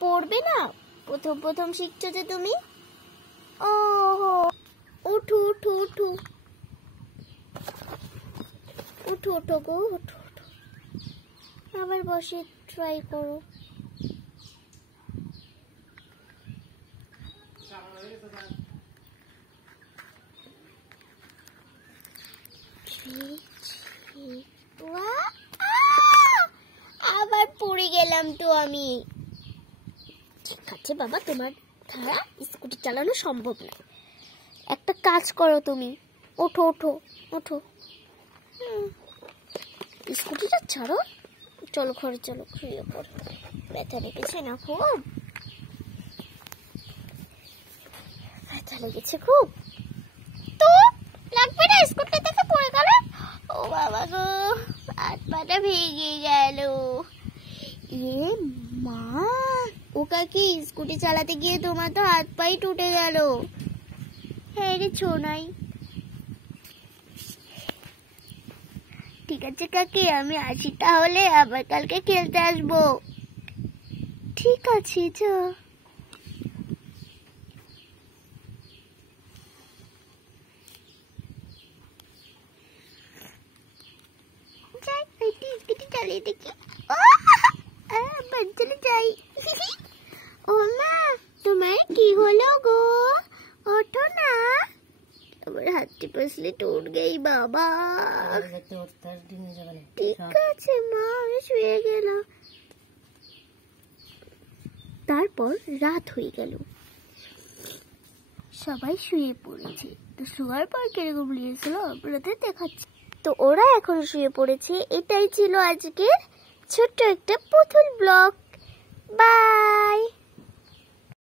পড়বে না? প্রথম প্রথম শিখছো যে তুমি। ওহো, উঠো উঠো উঠো উঠো উঠো গো, উঠো উঠো, আবার বসে ট্রাই করো। আবার পড়ে গেলাম তো আমি। ঠিক আছে বাবা, তোমার দ্বারা স্কুটি চালানো সম্ভব না। একটা কাজ করো তুমি, ওঠো ওঠো ওঠো, স্কুটিটা ছাড়ো, চলো ঘরে চলো, শুয়ে পড়ো। ব্যথা লেগেছে না খুব? ব্যথা লেগেছে খুব? তো লাগবে না, স্কুটি থেকে পড়ে গেল। ও বাবা গো, হাত পাটা ভেঙে গেল। এ মা, ও কাকি, স্কুটি চালাতে গিয়ে তোমার তো হাত পাই টুটে গেল। হ্যাঁ রে ছোনাই। ঠিক আছে কাকি, আমি আসি তাহলে, আবার কালকে খেলতে আসবো। ঠিক আছে, যা। স্কুটি চালিয়ে দেখি, চলে যাই। ও মা, তোমার কি হলো গো? ওঠো না, আমার হাতটি পসলে টুট গই বাবা। ঠিক আছে মা, আমি শুয়ে গেলাম। তারপর রাত হয়ে গেল, সবাই শুয়ে পড়েছে। তো শোয়ার পর কিরকম লেগেছিল আপনাদের দেখাচ্ছি। তো ওরা এখন শুয়ে পড়েছে। এটাই ছিল আজকের ছোট্ট একটা পুতুল ব্লগ।